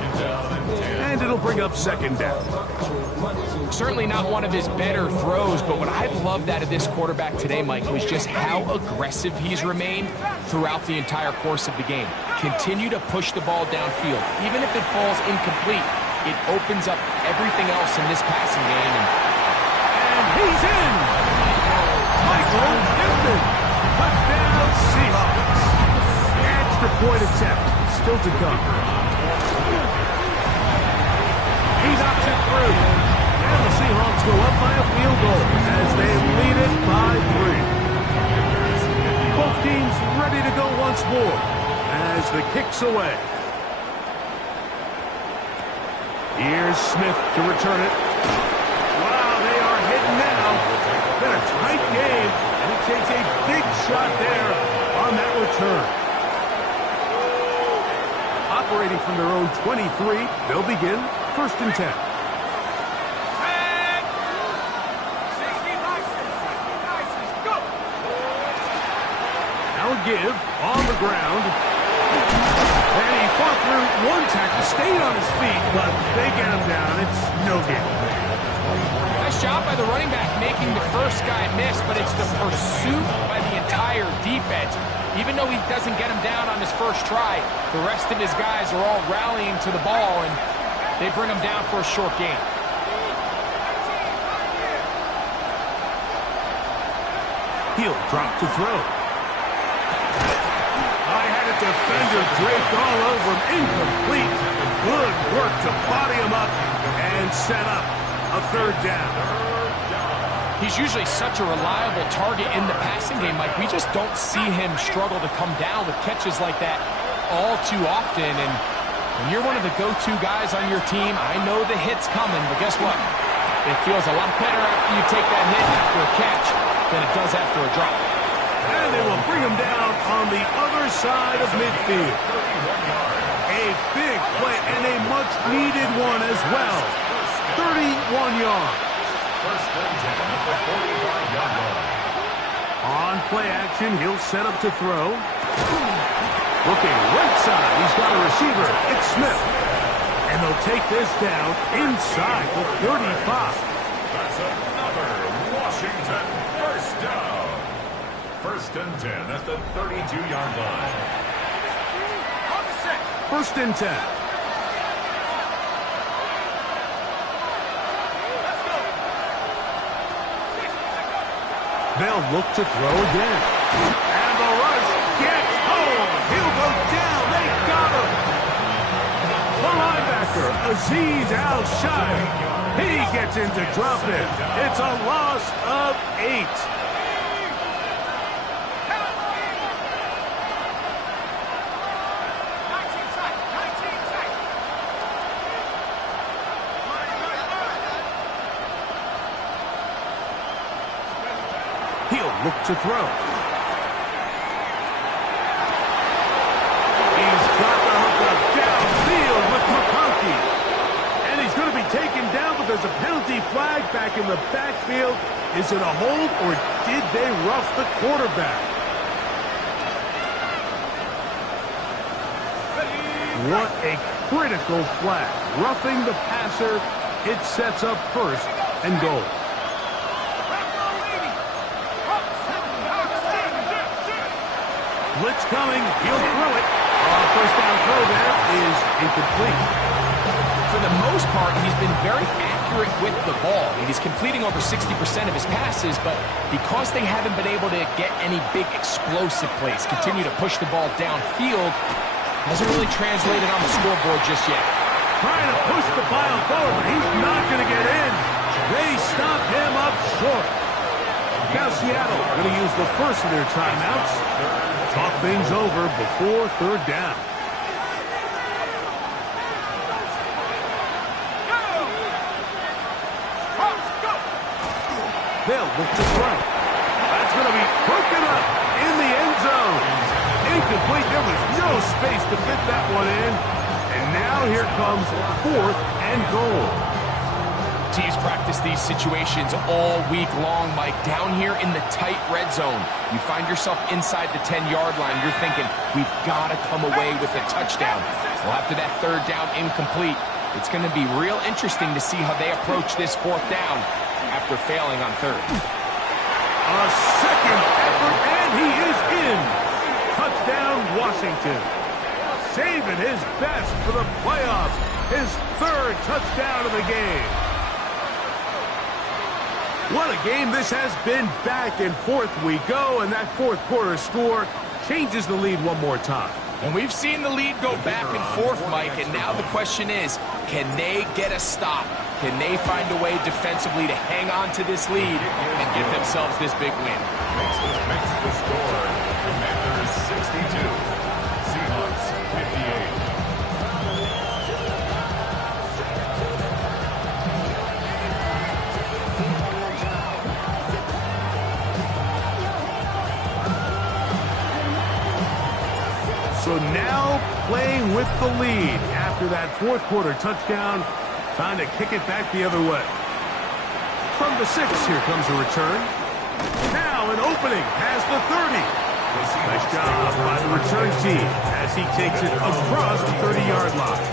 And it'll bring up 2nd down. Certainly not one of his better throws, but what I've loved out of this quarterback today, Mike, was just how aggressive he's remained throughout the entire course of the game. Continue to push the ball downfield. Even if it falls incomplete, it opens up everything else in this passing game. And he's in! Michael Pittman! Touchdown Seahawks! Extra point attempt. Still to come. He knocks it through. And the Seahawks go up by a field goal as they lead it by 3. Both teams ready to go once more as the kick's away. Here's Smith to return it. Wow, they are hitting now. Been a tight game, and he takes a big shot there on that return. Operating from their own 23, they'll begin 1st and 10. Now a give on the ground. And he fought through one tackle, stayed on his feet, but they get him down. It's no game. Nice job by the running back making the first guy miss, but it's the pursuit by the entire defense. Even though he doesn't get him down on his first try, the rest of his guys are all rallying to the ball, and they bring him down for a short gain. He'll drop to throw. I had a defender draped all over him. Incomplete. Good work to body him up and set up a 3rd down. He's usually such a reliable target in the passing game, Mike. We just don't see him struggle to come down with catches like that all too often. And when you're one of the go-to guys on your team, I know the hit's coming, but guess what? It feels a lot better after you take that hit after a catch than it does after a drop. And they will bring him down on the other side of midfield. A big play and a much-needed one as well. 31 yards. First and 10 at the 45-yard line. On play action, he'll set up to throw. Looking right side, he's got a receiver. It's Smith. And they'll take this down inside the 35. That's another Washington first down. First and 10 at the 32-yard line. 1st and 10. They'll look to throw again. And the rush gets home. He'll go down. They got him. The linebacker, Azeez Al-Shai. He gets in to drop it. It's a loss of 8. He'll look to throw. He's got the hookup downfield with McConkey. And he's going to be taken down, but there's a penalty flag back in the backfield. Is it a hold, or did they rough the quarterback? What a critical flag. Roughing the passer, it sets up 1st and goal. Blitz coming. He'll throw it. First down throw there is incomplete. For the most part, he's been very accurate with the ball. He's completing over 60% of his passes, but because they haven't been able to get any big explosive plays, continue to push the ball downfield, hasn't really translated on the scoreboard just yet. Trying to push the pile forward, but he's not going to get in. They stop him up short. Now Seattle going to use the first of their timeouts. talk things over before third down. They'll look to throw. That's going to be broken up in the end zone. Incomplete. There was no space to fit that one in. And now here comes 4th and goal. Teams practice these situations all week long, Mike. Down here in the tight red zone, you find yourself inside the 10-yard line. You're thinking, we've got to come away with a touchdown. Well, after that third down incomplete, it's going to be real interesting to see how they approach this 4th down after failing on 3rd. A second effort, and he is in. Touchdown, Washington. Saving his best for the playoffs. His 3rd touchdown of the game. What a game this has been. Back and forth we go, and that 4th quarter score changes the lead one more time. And we've seen the lead go back and forth, Mike, and now the question is, can they get a stop? Can they find a way defensively to hang on to this lead and give themselves this big win? Makes the score. Commanders 62. Seahawks 58. So now playing with the lead after that 4th quarter touchdown. Time to kick it back the other way. From the 6, here comes a return. Now an opening has the 30. Nice job by the return team as he takes it across the 30-yard line.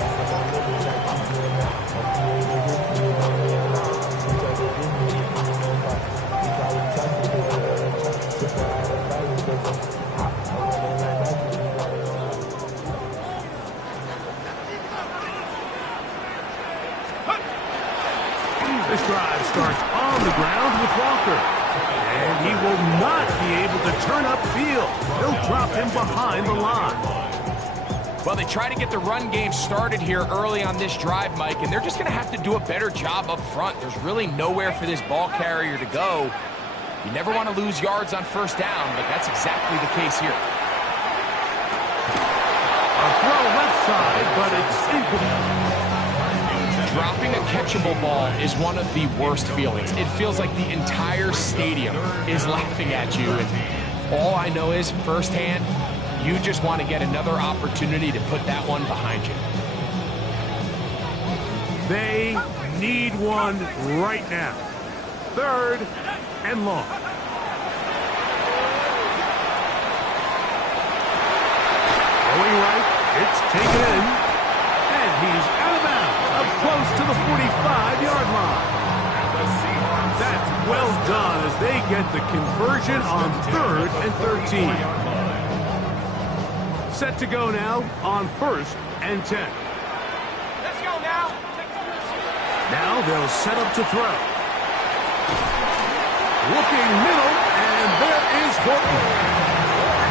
This drive starts on the ground with Walker. And he will not be able to turn upfield. He'll drop him behind the line. Well, they try to get the run game started here early on this drive, Mike, and they're just going to have to do a better job up front. There's really nowhere for this ball carrier to go. You never want to lose yards on 1st down, but that's exactly the case here. A throw left side, but it's incomplete. Dropping a catchable ball is one of the worst feelings. It feels like the entire stadium is laughing at you. And all I know is, firsthand, you just want to get another opportunity to put that one behind you. They need one right now. 3rd and long. Going right, it's taken in, and he's out of bounds. Up close to the 45-yard line. That's well done as they get the conversion on 3rd and 13. Set to go now on 1st and 10. Let's go now. Now they'll set up to throw. Looking middle, and there is Horton.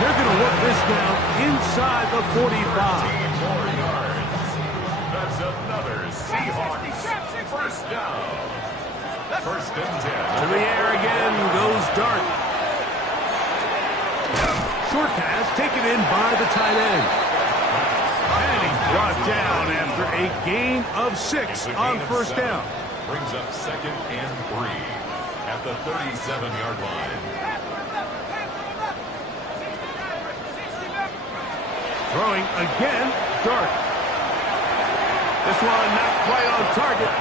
They're going to work this down inside the 45. That's another Seahawks 1st down. 1st and 10. To the air again goes Dart. Short pass taken in by the tight end. And he's brought down after a gain of 6 on 1st down. Brings up 2nd and 3 at the 37-yard line. Throwing again, Dart. This one not quite on target.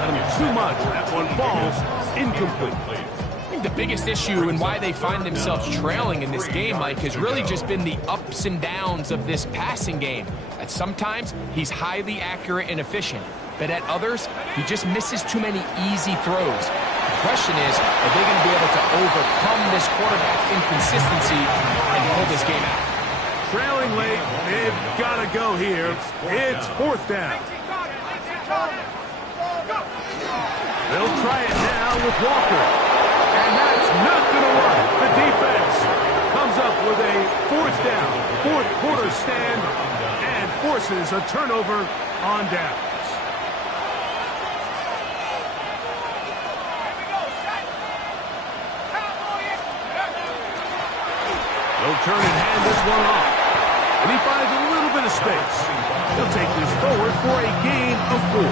Let him too much. That one falls incomplete. I think the biggest issue and why they find themselves trailing in this game, Mike, has really just been the ups and downs of this passing game. At sometimes, he's highly accurate and efficient, but at others, he just misses too many easy throws. The question is, are they going to be able to overcome this quarterback inconsistency and pull this game out? Trailing late, they've got to go here. It's 4th down. They'll try it now with Walker. And that's not going to work. The defense comes up with a 4th down, 4th quarter stand, and forces a turnover on downs. They'll turn and hand this one off. And he finds a little bit of space. He'll take this forward for a gain of 4.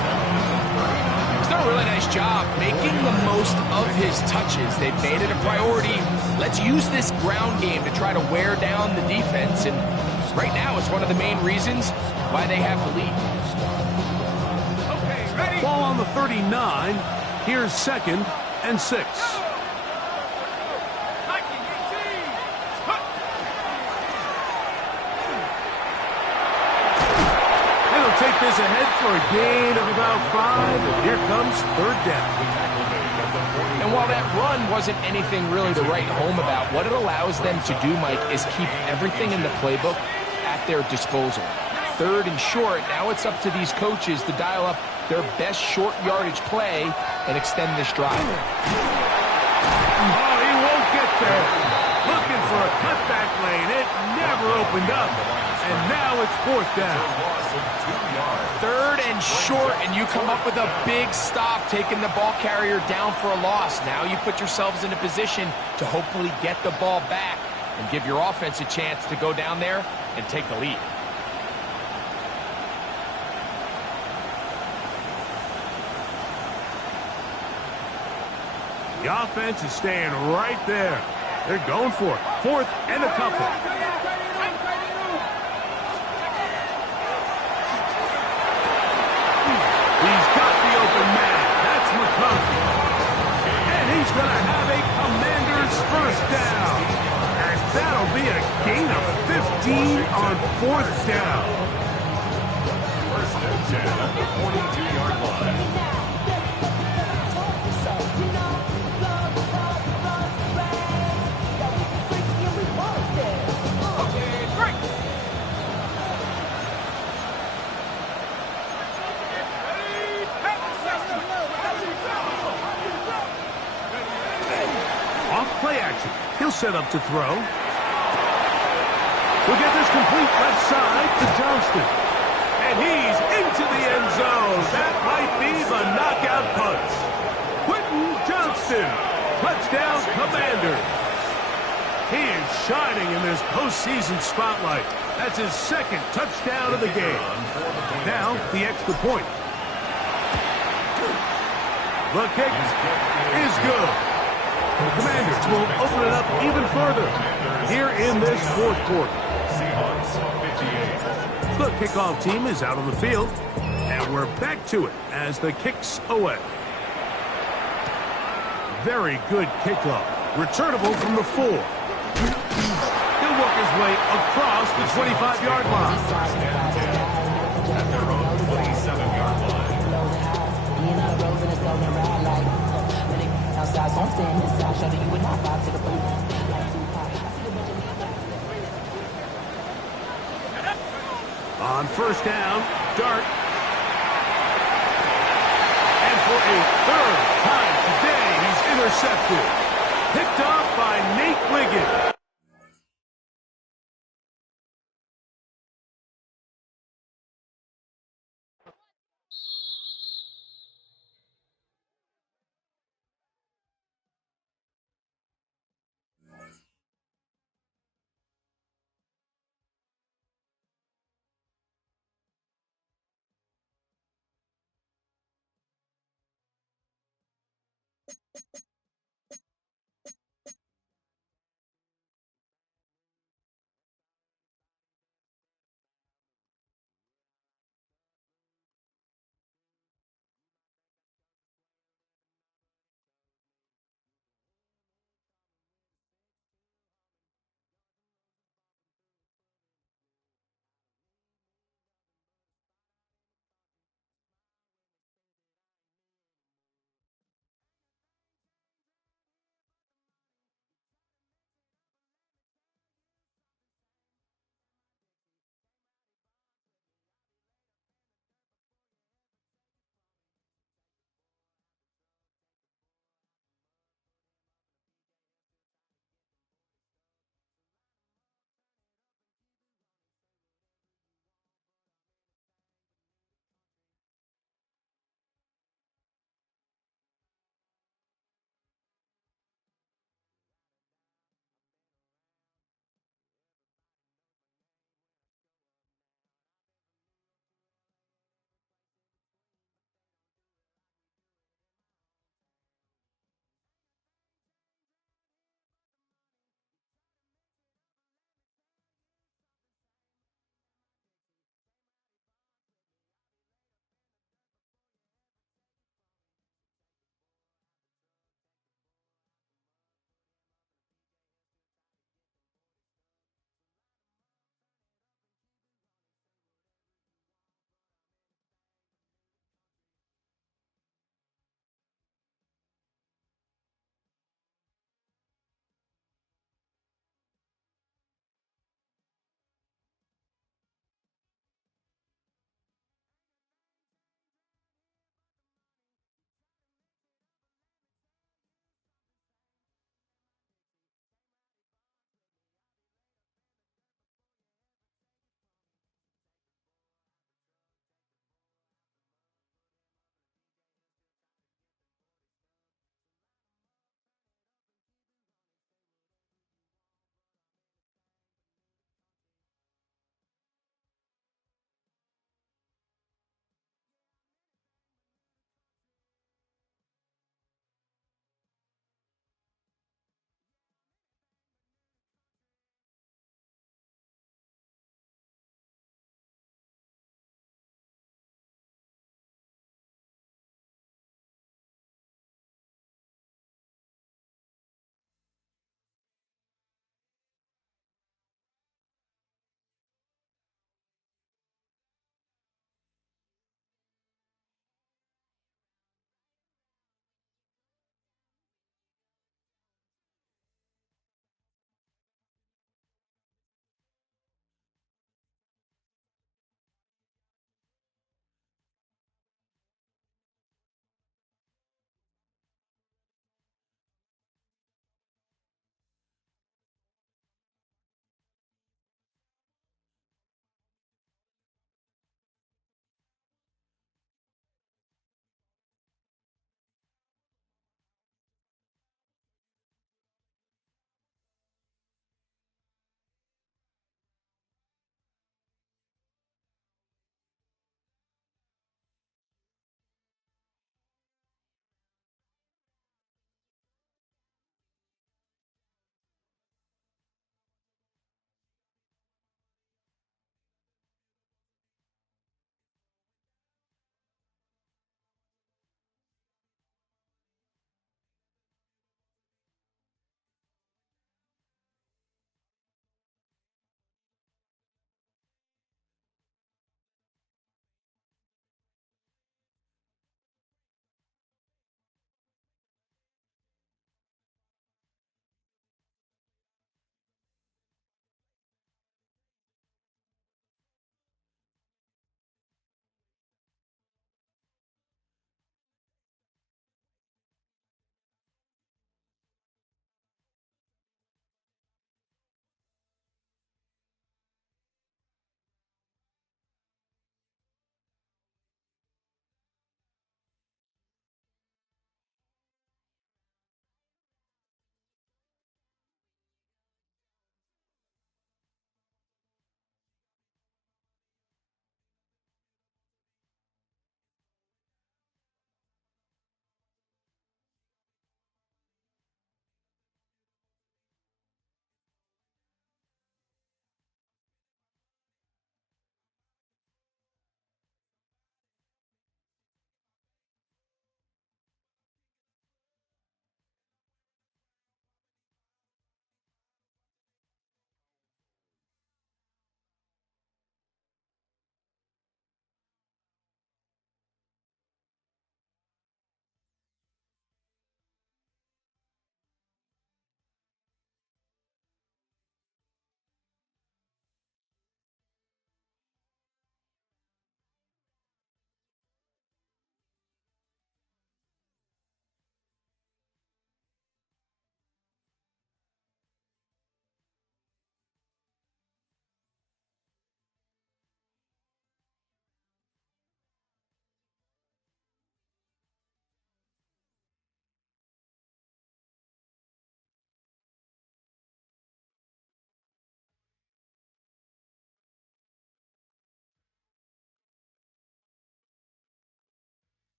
He's done a really nice job making the most of his touches. They've made it a priority. Let's use this ground game to try to wear down the defense. And right now, it's one of the main reasons why they have the lead. Okay, ready? Ball on the 39. Here's 2nd and 6. It'll take this ahead for a gain of about 5. And here comes 3rd down. And while that run wasn't anything really to write home about, what it allows them to do, Mike, is keep everything in the playbook at their disposal. 3rd and short, now it's up to these coaches to dial up their best short yardage play and extend this drive. Oh, he won't get there. Looking for a cutback lane. It never opened up. And now it's 4th down. 3rd and short, and you come up with a big stop, taking the ball carrier down for a loss. Now you put yourselves in a position to hopefully get the ball back and give your offense a chance to go down there and take the lead. The offense is staying right there. They're going for it. 4th and a couple. He's got the open man. That's McConkey. And he's going to have a Commanders 1st down. And that'll be a gain of 15 on 4th down. 1st and 10 at the 42-yard line. Play action. He'll set up to throw. We'll get this complete left side to Johnston. And he's into the end zone. That might be the knockout punch. Quentin Johnston. Touchdown, Commanders. He is shining in this postseason spotlight. That's his 2nd touchdown of the game. Now, the extra point. The kick is good. The Commanders will open it up even further here in this 4th quarter. The kickoff team is out on the field, and we're back to it as the kick's away. Very good kickoff. Returnable from the 4. He'll work his way across the 25-yard line. At their own 27-yard line. On 1st down, Dart. And for a 3rd time today, he's intercepted. Picked off by Nate Wiggins.